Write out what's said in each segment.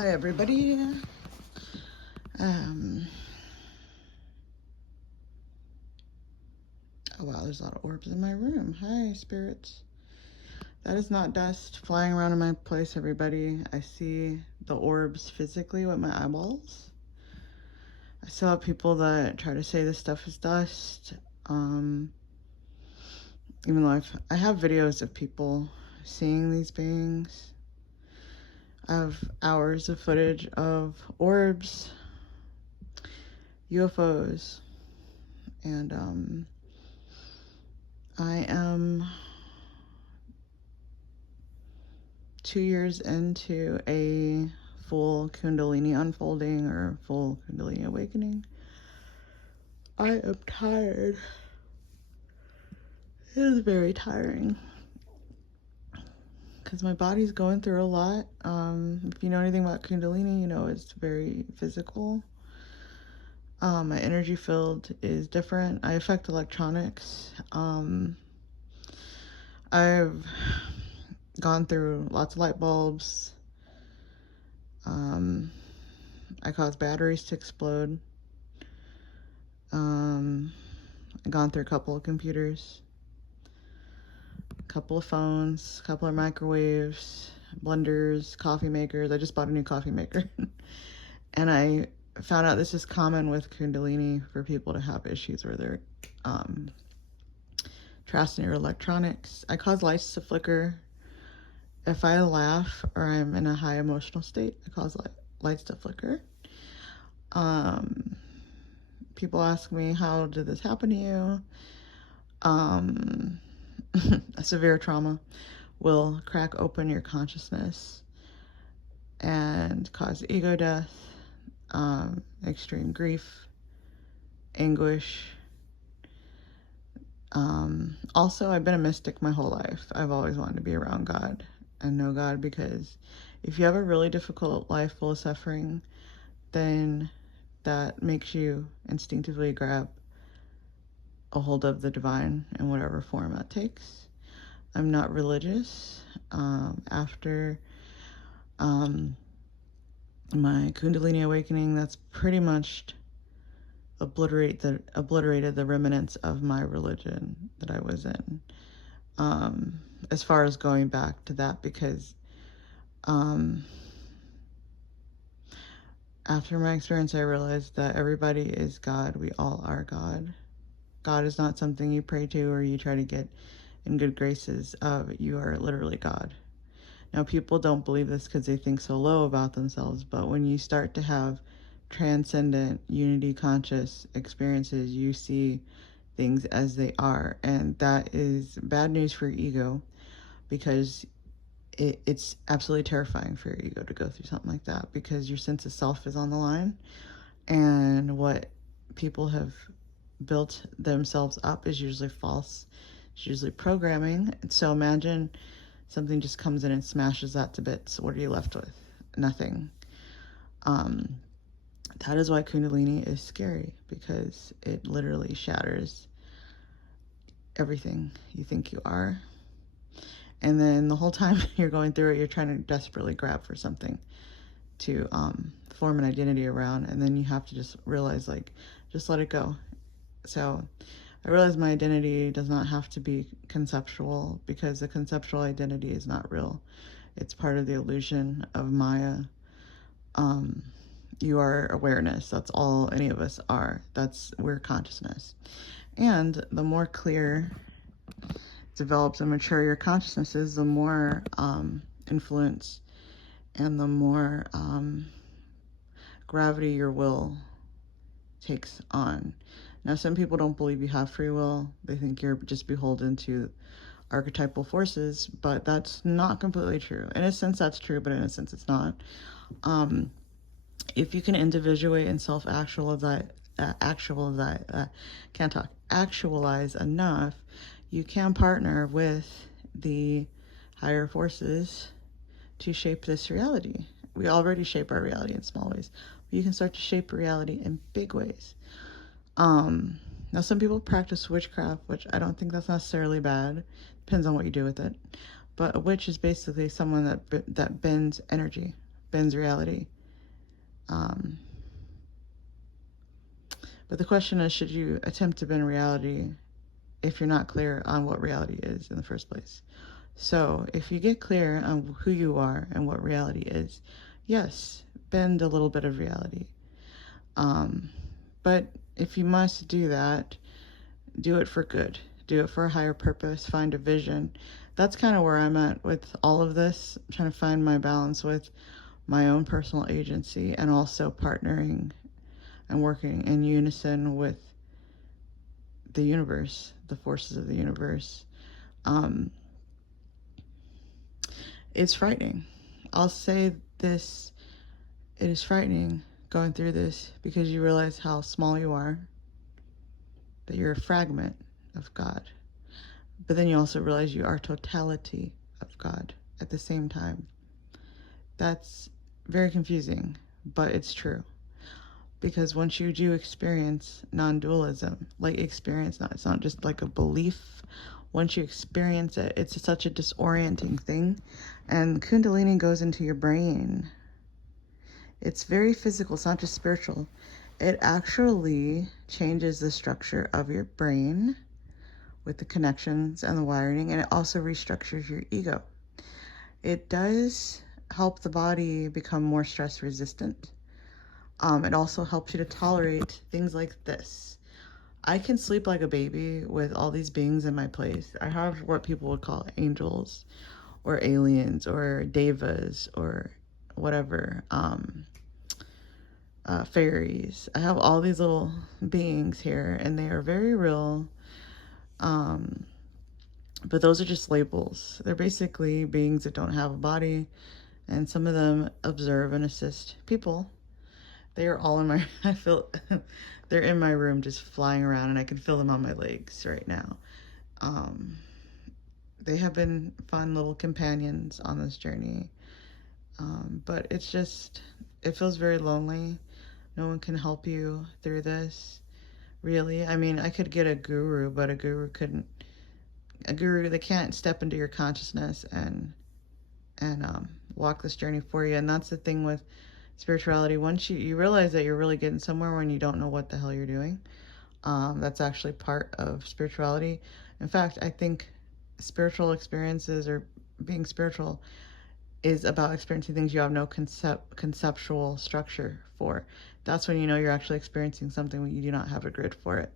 Hi everybody. Oh wow, there's a lot of orbs in my room. Hi spirits. That is not dust flying around in my place, everybody. I see the orbs physically with my eyeballs. I still have people that try to say this stuff is dust. Even though I have videos of people seeing these beings. I have hours of footage of orbs, UFOs, and I am 2 years into a full Kundalini unfolding or full Kundalini awakening. I am tired. It is very tiring because my body's going through a lot. If you know anything about Kundalini, you know it's very physical. My energy field is different. I affect electronics. I've gone through lots of light bulbs. I cause batteries to explode. I've gone through a couple of computers, a couple of phones, a couple of microwaves, blenders, coffee makers. I just bought a new coffee maker. And I found out this is common with Kundalini for people to have issues where they're trapped near electronics. I cause lights to flicker. If I laugh or I'm in a high emotional state, I cause lights to flicker. People ask me, how did this happen to you? A severe trauma will crack open your consciousness and cause ego death, extreme grief, anguish. Also, I've been a mystic my whole life. I've always wanted to be around God and know God, because if you have a really difficult life full of suffering, then that makes you instinctively grab a hold of the divine in whatever form that takes. I'm not religious. After my Kundalini awakening, that's pretty much obliterated the remnants of my religion that I was in. As far as going back to that, because after my experience, I realized that everybody is God. We all are God. God is not something you pray to or you try to get in good graces of. You are literally God. Now, people don't believe this because they think so low about themselves, but when you start to have transcendent, unity conscious experiences, you see things as they are, and that is bad news for your ego, because it's absolutely terrifying for your ego to go through something like that, because your sense of self is on the line, and what people have built themselves up is usually false. It's usually programming. So imagine something just comes in and smashes that to bits. What are you left with? Nothing. That is why Kundalini is scary, because it literally shatters everything you think you are. And then the whole time you're going through it, you're trying to desperately grab for something to form an identity around, and then you have to just realize, like, just let it go. So I realized my identity does not have to be conceptual, because the conceptual identity is not real. It's part of the illusion of Maya. You are awareness. That's all any of us are. We're consciousness. And the more clear, developed, and mature your consciousness is, the more influence and the more gravity your will takes on. Now, some people don't believe you have free will. They think you're just beholden to archetypal forces, but that's not completely true. In a sense, that's true, but in a sense, it's not. If you can individuate and actualize enough, you can partner with the higher forces to shape this reality. We already shape our reality in small ways, but you can start to shape reality in big ways. Now, some people practice witchcraft, which I don't think that's necessarily bad. Depends on what you do with it. But a witch is basically someone that bends energy. bends reality. But the question is, should you attempt to bend reality if you're not clear on what reality is in the first place? So if you get clear on who you are and what reality is, yes, bend a little bit of reality. But if you must do that, do it for good. Do it for a higher purpose. Find a vision. That's kind of where I'm at with all of this. I'm trying to find my balance with my own personal agency and also partnering and working in unison with the universe, the forces of the universe. It's frightening. I'll say this, it is frightening going through this because you realize how small you are, that you're a fragment of God. But then you also realize you are totality of God at the same time. That's very confusing, but it's true. Because once you do experience non-dualism, like it's not just like a belief. Once you experience it, it's such a disorienting thing. And Kundalini goes into your brain. It's very physical, it's not just spiritual. It actually changes the structure of your brain with the connections and the wiring, and it also restructures your ego. It does help the body become more stress resistant. It also helps you to tolerate things like this. I can sleep like a baby with all these beings in my place. I have what people would call angels or aliens or devas or whatever, fairies. I have all these little beings here, and they are very real. But those are just labels. They're basically beings that don't have a body, and some of them observe and assist people. They are all in my, I feel, they're in my room just flying around, and I can feel them on my legs right now. They have been fun little companions on this journey. But it's just, it feels very lonely. No one can help you through this, really. I mean, I could get a guru, but a guru they can't step into your consciousness and walk this journey for you. And that's the thing with spirituality. Once you realize that you're really getting somewhere when you don't know what the hell you're doing, that's actually part of spirituality. In fact, I think spiritual experiences or being spiritual is about experiencing things you have no conceptual structure for. That's when you know you're actually experiencing something when you do not have a grid for it.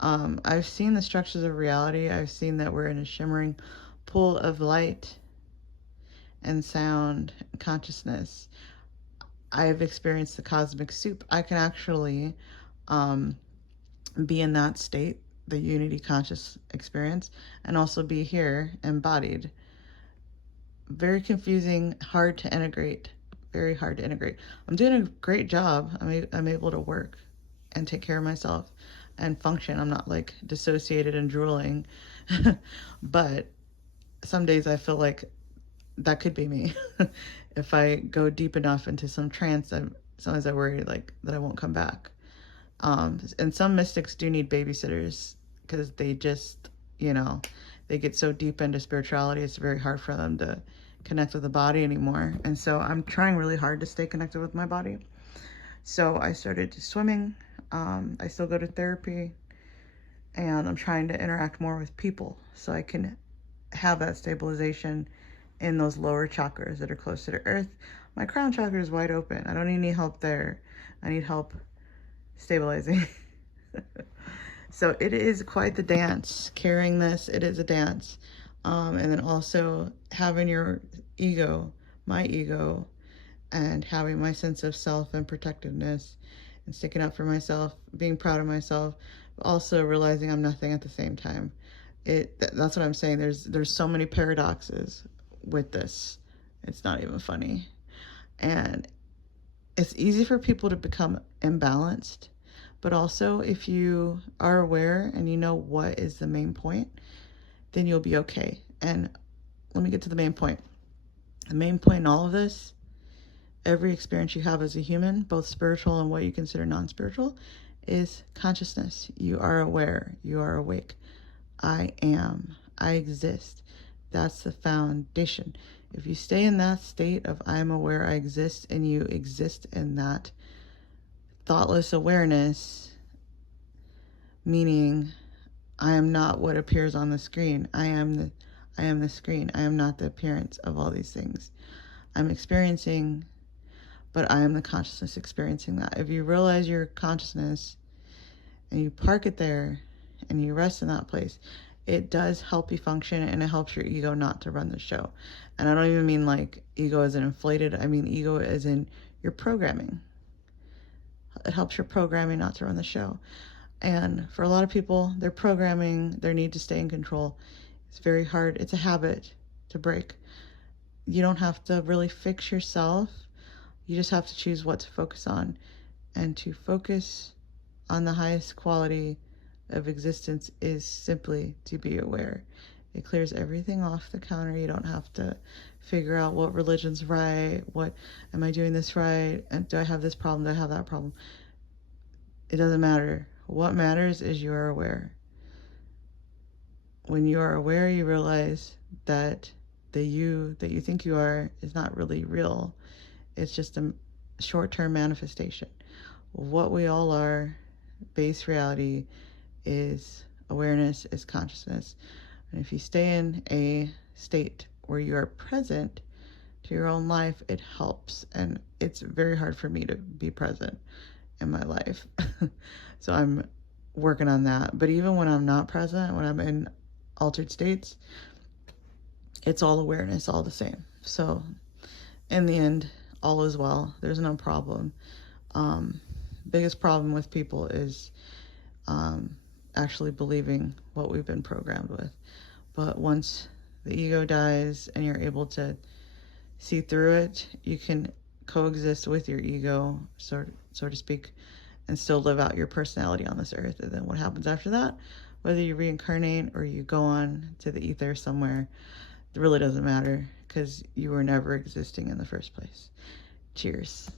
I've seen the structures of reality. I've seen that we're in a shimmering pool of light and sound and consciousness. I have experienced the cosmic soup. I can actually be in that state, the unity conscious experience, and also be here embodied. Very confusing, hard to integrate, very hard to integrate. I'm doing a great job. I'm able to work and take care of myself and function. I'm not like dissociated and drooling. But some days I feel like that could be me. If I go deep enough into some trance, sometimes I worry like that I won't come back. And some mystics do need babysitters because they just, they get so deep into spirituality, it's very hard for them to connect with the body anymore. And so I'm trying really hard to stay connected with my body. So I started swimming. I still go to therapy, and I'm trying to interact more with people so I can have that stabilization in those lower chakras that are closer to earth. My crown chakra is wide open. I don't need any help there. I need help stabilizing. So it is quite the dance. Carrying this, it is a dance. And then also having your ego, my ego, and having my sense of self and protectiveness and sticking up for myself, being proud of myself, but also realizing I'm nothing at the same time. That's what I'm saying. There's so many paradoxes with this. It's not even funny. And it's easy for people to become imbalanced, but also if you are aware and you know what is the main point, then you'll be okay. And let me get to the main point. The main point in all of this, every experience you have as a human, both spiritual and what you consider non-spiritual, is consciousness. You are aware. You are awake. I am. I exist. That's the foundation. If you stay in that state of I am aware I exist, and you exist in that thoughtless awareness, meaning I am not what appears on the screen. I am the screen. I am not the appearance of all these things. I'm experiencing, but I am the consciousness experiencing that. If you realize your consciousness and you park it there and you rest in that place, it does help you function, and it helps your ego not to run the show. And I don't even mean like ego as in inflated. I mean ego as in your programming. It helps your programming not to run the show. And for a lot of people, their programming, their need to stay in control, it's very hard. It's a habit to break. You don't have to really fix yourself. You just have to choose what to focus on. And to focus on the highest quality of existence is simply to be aware. It clears everything off the counter. You don't have to figure out what religion's right, what am I doing this right, and do I have this problem, do I have that problem. It doesn't matter. What matters is you are aware. When you are aware, you realize that the you that you think you are is not really real. It's just a short-term manifestation. What we all are, base reality, is awareness, is consciousness. And if you stay in a state where you are present to your own life, it helps. And it's very hard for me to be present in my life. So I'm working on that. But even when I'm not present, when I'm in altered states, it's all awareness, all the same. So in the end, all is well. There's no problem. Biggest problem with people is actually believing what we've been programmed with. But once the ego dies and you're able to see through it, you can coexist with your ego, so to speak, and still live out your personality on this earth. And then what happens after that, whether you reincarnate or you go on to the ether somewhere, it really doesn't matter, because you were never existing in the first place. Cheers.